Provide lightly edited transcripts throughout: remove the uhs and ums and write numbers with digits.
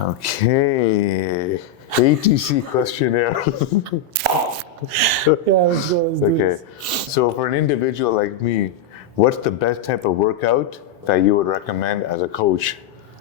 Okay. ATC questionnaire. Yeah, let's go. Let's do Okay. this. So for an individual like me, what's the best type of workout that you would recommend as a coach?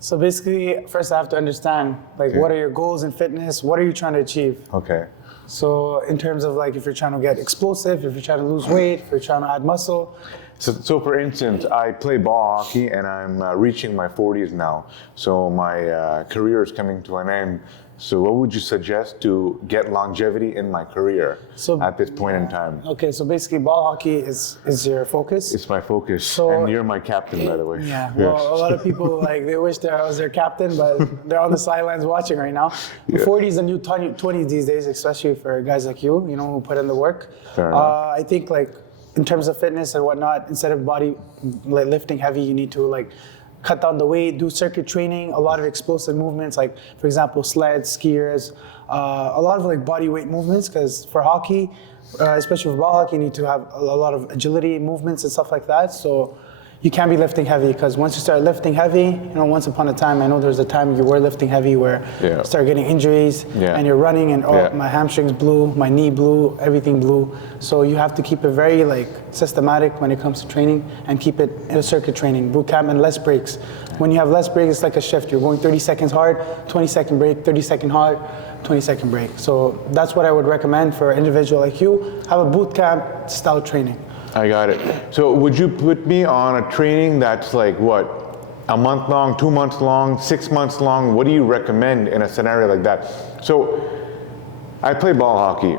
So basically, first I have to understand, like, Okay. what are your goals in fitness? What are you trying to achieve? Okay. So in terms of like, if you're trying to get explosive, if you're trying to lose weight, if you're trying to add muscle. So for instance, I play ball hockey and I'm reaching my 40s now. So my career is coming to an end. So what would you suggest to get longevity in my career at this point in time? Okay, so basically ball hockey is your focus. It's my focus. So- and you're my captain, by the way. Yeah, Yes. well, a lot of people, like, they wish I was their captain, but they're on the sidelines watching right now. Yeah. 40 is the new 20 these days, especially for guys like you know, who put in the work. Fair enough. I think, like, in terms of fitness and whatnot, instead of like lifting heavy, you need to, like, cut down the weight, do circuit training, a lot of explosive movements, like, for example, sleds, skiers, a lot of, like, body weight movements, because for hockey, especially for ball hockey, you need to have a lot of agility movements and stuff like that. So you can't be lifting heavy, because once you start lifting heavy, once upon a time, I know there was a time you were lifting heavy where Yeah. you start getting injuries and you're running and my hamstrings blew, my knee blew, everything blew. So you have to keep it very, like, systematic when it comes to training, and keep it in a circuit training, boot camp, and less breaks. When you have less breaks, it's like a shift. You're going 30 seconds hard, 20-second break, 30-second hard, 20-second break. So that's what I would recommend for an individual like you. Have a boot camp style training. I got it. So would you put me on a training that's like what? A month long, 2 months long, 6 months long? What do you recommend in a scenario like that? So I play ball hockey.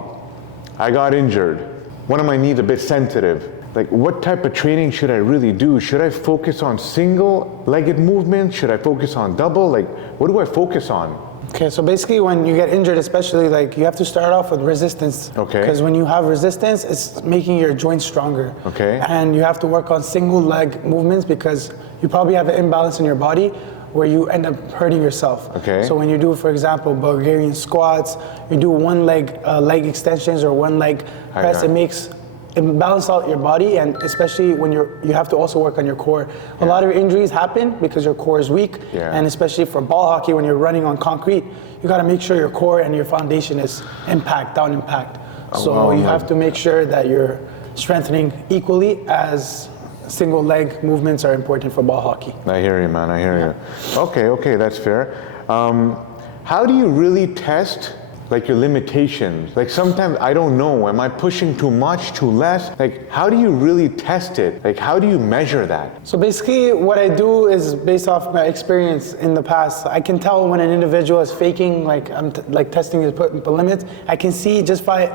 I got injured. One of my knees a bit sensitive. Like, what type of training should I really do? Should I focus on single-legged movements? Should I focus on double? Like, what do I focus on? Okay, so basically when you get injured, especially, like, you have to start off with resistance. Okay. Because when you have resistance, it's making your joints stronger. Okay. And you have to work on single leg movements, because you probably have an imbalance in your body where you end up hurting yourself. Okay. So when you do, for example, Bulgarian squats, you do one leg extensions or one leg press, it balances out your body, and especially when you have to also work on your core. A lot of injuries happen because your core is weak, and especially for ball hockey, when you're running on concrete, you got to make sure your core and your foundation is down impact. So you have to make sure that you're strengthening equally, as single leg movements are important for ball hockey. I hear you, man. I hear you. Okay, that's fair. How do you really test, like, your limitations? Like, sometimes I don't know, am I pushing too much, too less? Like, how do you really test it? Like, how do you measure that? So basically what I do is based off my experience in the past. I can tell when an individual is faking, like, I'm testing his limits. I can see just by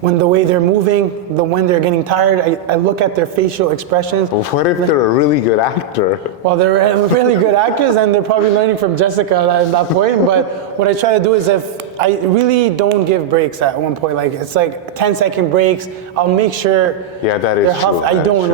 when the way they're moving, when they're getting tired, I look at their facial expressions. But what if they're a really good actor? Well, they're really good actors, and they're probably learning from Jessica at that point. But what I try to do is, if I really don't give breaks at one point, like, it's like 10-second breaks, I'll make sure. Yeah, that is true. I don't,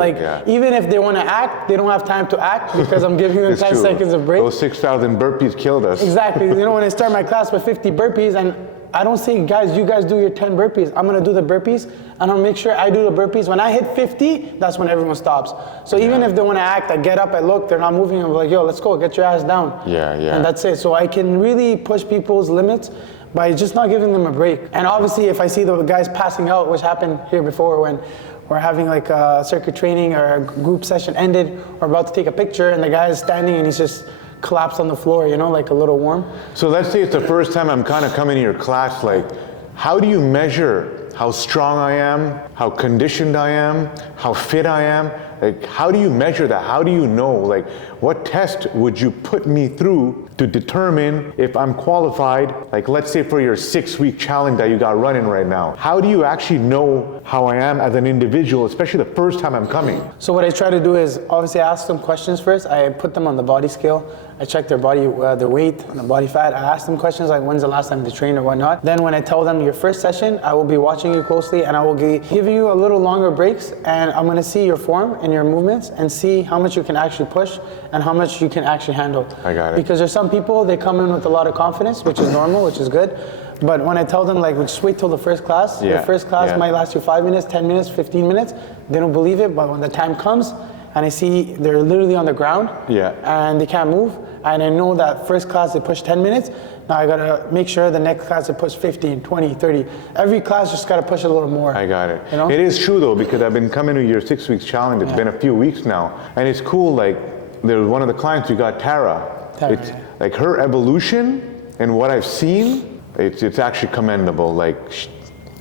even if they want to act, they don't have time to act, because I'm giving them 10 seconds of break. Those 6,000 burpees killed us. Exactly. When I start my class with 50 burpees, and I don't say, guys, you guys do your 10 burpees. I'm gonna do the burpees, and I'll make sure I do the burpees. When I hit 50, that's when everyone stops. So even if they wanna act, I get up, I look, they're not moving, I'm like, yo, let's go, get your ass down. Yeah. And that's it. So I can really push people's limits by just not giving them a break. And obviously, if I see the guys passing out, which happened here before when we're having like a circuit training or a group session ended, we're about to take a picture, and the guy is standing and he's just collapsed on the floor, like a little worm. So let's say it's the first time I'm kind of coming to your class, like, how do you measure how strong I am, how conditioned I am, how fit I am? Like, how do you measure that? How do you know? Like, what test would you put me through to determine if I'm qualified? Like, let's say for your 6-week challenge that you got running right now. How do you actually know how I am as an individual, especially the first time I'm coming? So what I try to do is, obviously, I ask them questions first. I put them on the body scale. I check their body, their weight, and the body fat. I ask them questions like, when's the last time they trained or whatnot. Then when I tell them your first session, I will be watching you closely, and I will be giving you a little longer breaks, and I'm gonna see your form and your movements and see how much you can actually push and how much you can actually handle. I got it. Because there's some people, they come in with a lot of confidence, which is normal, which is good. But when I tell them, like, just wait till the first class, the first class might last you 5 minutes, 10 minutes, 15 minutes, they don't believe it, but when the time comes, and I see they're literally on the ground, Yeah. and they can't move, and I know that first class they push 10 minutes, now I gotta make sure the next class they push 15, 20, 30. Every class just gotta push a little more. I got it. You know? It is true though, because I've been coming to your 6 weeks challenge. It's been a few weeks now, and it's cool. Like there was one of the clients you got, Tara. It's like her evolution and what I've seen. It's actually commendable. Like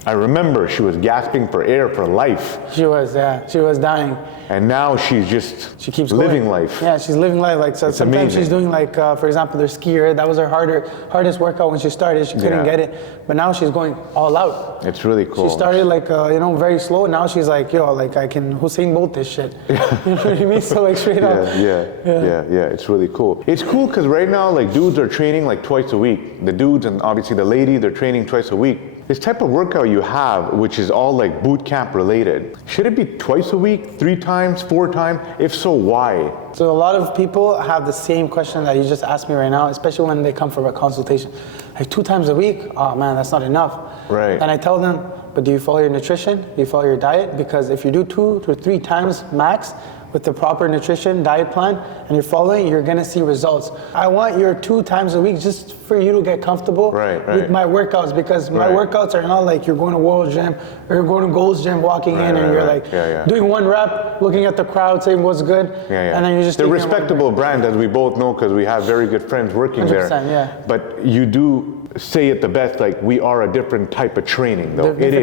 I remember she was gasping for air for life. She was dying. And now she keeps living going. life. Yeah, she's living life. Like so sometimes amazing. she's doing like, for example, their skier. That was her hardest workout when she started. She couldn't get it, but now she's going all out. It's really cool. She started like very slow. Now she's like, like I can Usain Bolt this shit. You know what I mean? So like straight up. Yeah. It's really cool. It's cool because right now like dudes are training like twice a week. The dudes and obviously the lady, they're training twice a week. This type of workout you have, which is all like boot camp related, should it be twice a week, 3 times, 4 times? If so, why? So a lot of people have the same question that you just asked me right now, especially when they come for a consultation. Like 2 times a week? Oh man, that's not enough. Right. And I tell them, but do you follow your nutrition? Do you follow your diet? Because if you do 2 to 3 times max with the proper nutrition diet plan and you're following, you're gonna see results. I want your 2 times a week just for you to get comfortable with my workouts, because my workouts are not like you're going to World Gym or you're going to Gold's Gym, walking in and you're like doing 1 rep, looking at the crowd, saying what's good, and then you just. They're respectable brands, as we both know, because we have very good friends working there. But you do say it the best, like we are a different type of training though. It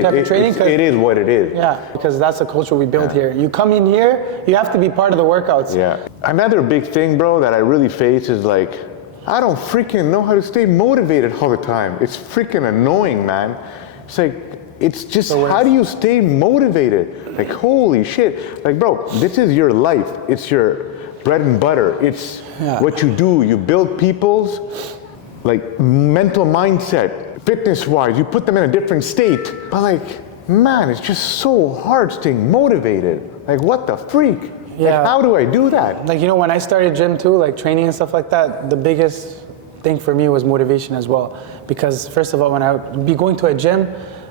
is what it is. Yeah, because that's the culture we build here. You come in here, you have to be part of the workouts. Yeah. Another big thing, bro, that I really face is like, I don't freaking know how to stay motivated all the time. It's freaking annoying, man. It's like, it's just, how do you stay motivated? Like, holy shit. Like, bro, this is your life. It's your bread and butter. It's what you do. You build people's like mental mindset, fitness-wise. You put them in a different state. But like, man, it's just so hard staying motivated. Like, what the freak? Yeah. Like, how do I do that? Like, when I started gym too, like training and stuff like that, the biggest thing for me was motivation as well. Because first of all, when I would be going to a gym,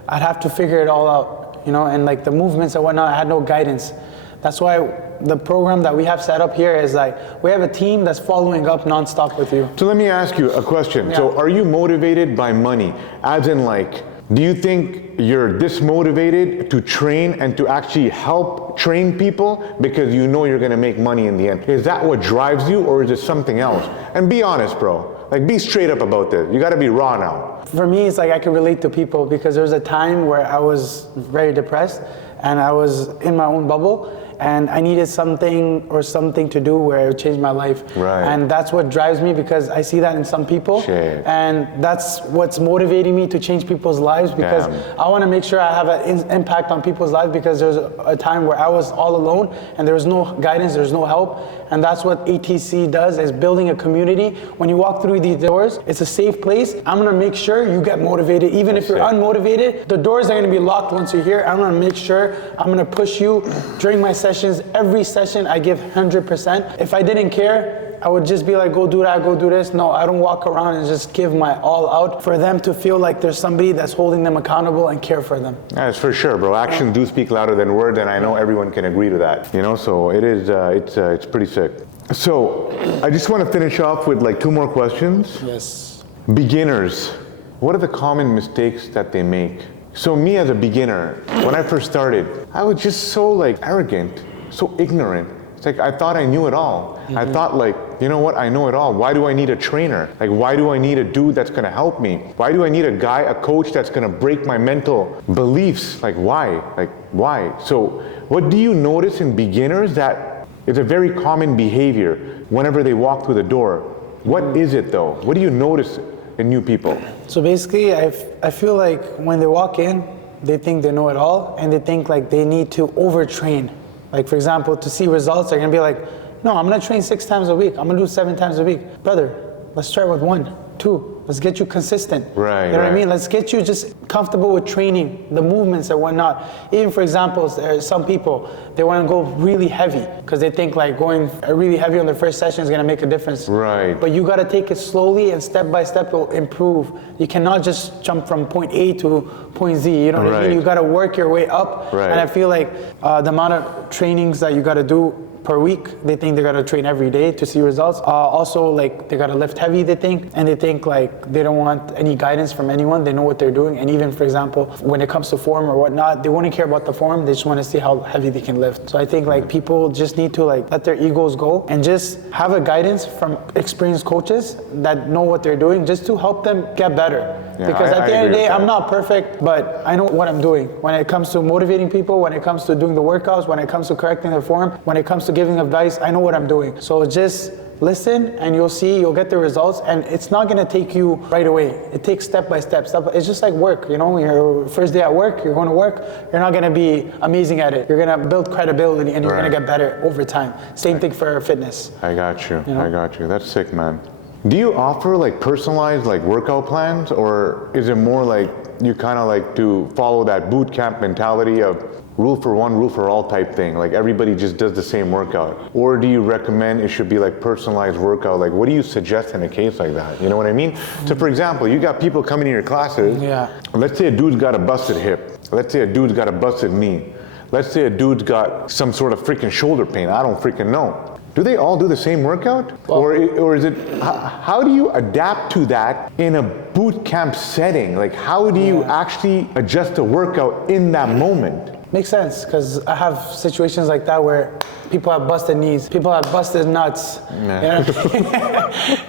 I'd have to figure it all out, and like the movements and whatnot, I had no guidance. That's why the program that we have set up here is like, we have a team that's following up nonstop with you. So let me ask you a question. Yeah. So are you motivated by money? As in like, do you think you're this motivated to train and to actually help train people because you know you're gonna make money in the end? Is that what drives you, or is it something else? And be honest, bro. Like, be straight up about this. You gotta be raw now. For me, it's like I can relate to people, because there was a time where I was very depressed and I was in my own bubble, and I needed something to do where it would change my life. Right. And that's what drives me, because I see that in some people. Shit. And that's what's motivating me to change people's lives, because I want to make sure I have an impact on people's lives, because there's a time where I was all alone and there was no guidance, there's no help. And that's what ATC does, is building a community. When you walk through these doors, it's a safe place. I'm going to make sure you get motivated. Even if you're unmotivated, the doors are going to be locked once you're here. I'm going to make sure I'm going to push you during my sessions. Every session I give 100%. If I didn't care, I would just be like, go do that, go do this. No, I don't walk around and just give my all out for them to feel like there's somebody that's holding them accountable and care for them. That's for sure, bro. Actions do speak louder than words, and I know everyone can agree to that. So it is, it's pretty sick. So I just want to finish off with like 2 more questions. Yes. Beginners, what are the common mistakes that they make? So me as a beginner, when I first started, I was just so like arrogant, so ignorant. It's like I thought I knew it all. I thought like, you know what, I know it all. Why do I need a trainer? Like, why do I need a dude that's gonna help me? Why do I need a guy, a coach that's gonna break my mental beliefs? Like, why? Like, why? So what do you notice in beginners that is a very common behavior whenever they walk through the door? What is it though? What do you notice in new people? So basically, I feel like when they walk in, they think they know it all, and they think like they need to overtrain. Like, for example, to see results, they're gonna be like, no, I'm gonna train 6 times a week. I'm gonna do 7 times a week. Brother, let's start with 1, 2. Let's get you consistent. Right. You know what I mean? Let's get you just comfortable with training, the movements and whatnot. Even for example, there are some people, they wanna go really heavy because they think like going really heavy on their first session is gonna make a difference. Right. But you gotta take it slowly, and step by step it will improve. You cannot just jump from point A to point Z, you know what I mean? You gotta work your way up. Right. And I feel like the amount of trainings that you gotta do per week. They think they gotta train every day to see results. Also, like they gotta lift heavy, they think, and they think like they don't want any guidance from anyone. They know what they're doing, and even for example, when it comes to form or whatnot, they wouldn't care about the form. They just want to see how heavy they can lift. So I think like people just need to like let their egos go and just have a guidance from experienced coaches that know what they're doing, just to help them get better. Yeah, because at the end of the day, that. I'm not perfect, but I know what I'm doing. When it comes to motivating people, when it comes to doing the workouts, when it comes to correcting their form, when it comes to giving advice, I know what I'm doing. So just listen and you'll see, you'll get the results, and it's not gonna take you right away. It takes step by step. It's just like work, you know, when your first day at work, you're going to work, you're not gonna be amazing at it. You're gonna build credibility and you're gonna get better over time. Same thing for fitness. I got you, know? I got you. That's sick, man. Do you offer like personalized like workout plans, or is it more like you kind of like to follow that boot camp mentality of rule for one, rule for all type thing? Like everybody just does the same workout? Or do you recommend it should be like personalized workout? Like what do you suggest in a case like that? You know what I mean? So for example, you got people coming to your classes. Yeah. Let's say a dude's got a busted hip. Let's say a dude's got a busted knee. Let's say a dude's got some sort of freaking shoulder pain. I don't freaking know. Do they all do the same workout? Well, or is it, how do you adapt to that in a boot camp setting? Like how do you actually adjust the workout in that moment? Makes sense, because I have situations like that where people have busted knees, people have busted nuts. Yeah.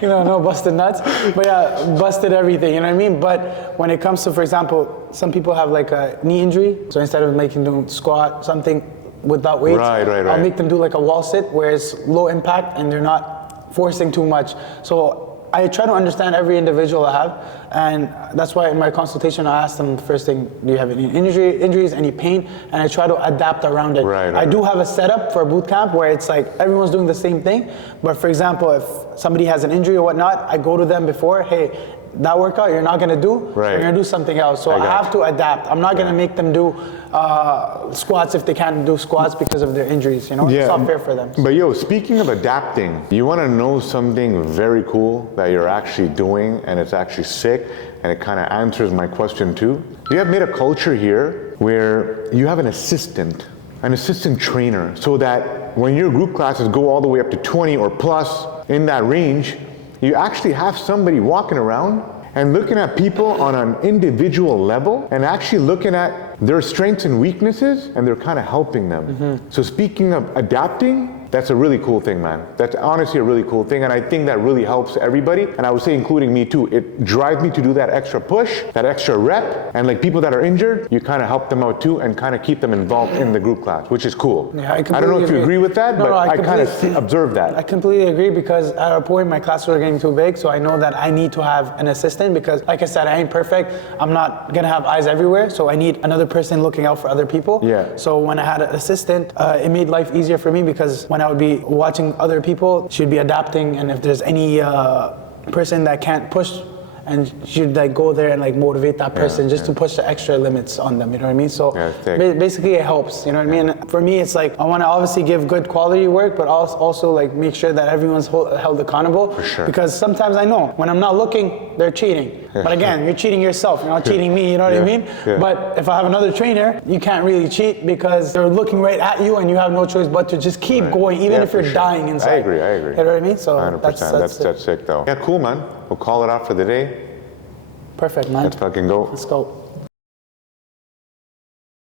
You know, no busted nuts, but yeah, busted everything, you know what I mean? But when it comes to, for example, some people have like a knee injury, so instead of making them squat something without weights, I'll make them do like a wall sit where it's low impact and they're not forcing too much. So I try to understand every individual I have, and that's why in my consultation I ask them the first thing, do you have any injuries, any pain? And I try to adapt around it. I do have a setup for a boot camp where it's like everyone's doing the same thing, but for example, if somebody has an injury or whatnot, I go to them before, hey, that workout you're not gonna do, you're gonna do something else. So I have to adapt. I'm not gonna make them do squats if they can't do squats because of their injuries, you know? It's not fair for them. But yo, speaking of adapting, you wanna know something very cool that you're actually doing and it's actually sick and it kind of answers my question too? You have made a culture here where you have an assistant trainer, so that when your group classes go all the way up to 20 or plus in that range, you actually have somebody walking around and looking at people on an individual level and actually looking at their strengths and weaknesses, and they're kind of helping them. So speaking of adapting, that's a really cool thing, man. That's honestly a really cool thing, and I think that really helps everybody, and I would say including me too. It drives me to do that extra push, that extra rep, and like people that are injured, you kind of help them out too and kind of keep them involved in the group class, which is cool. Yeah, I don't know if you agree with that, but I kind of observe that. I completely agree, because at a point my classes are getting too big, so I know that I need to have an assistant, because like I said, I ain't perfect. I'm not gonna have eyes everywhere, so I need another person looking out for other people. Yeah. So when I had an assistant, it made life easier for me, because when I would be watching other people, she'd be adapting, and if there's any person that can't push, and she'd like go there and like motivate that person just to push the extra limits on them, you know what I mean? So basically it helps, you know what I mean? For me, it's like I want to obviously give good quality work, but also like make sure that everyone's held accountable. For sure. Because sometimes I know when I'm not looking, they're cheating. But again, you're cheating yourself, you're not cheating me, you know what I mean? But if I have another trainer, you can't really cheat, because they're looking right at you and you have no choice but to just keep going, even if you're dying inside. I agree. You know what I mean? So 100%. That's sick though. Yeah, cool, man. We'll call it out for the day. Perfect, man. Let's fucking go. Let's go.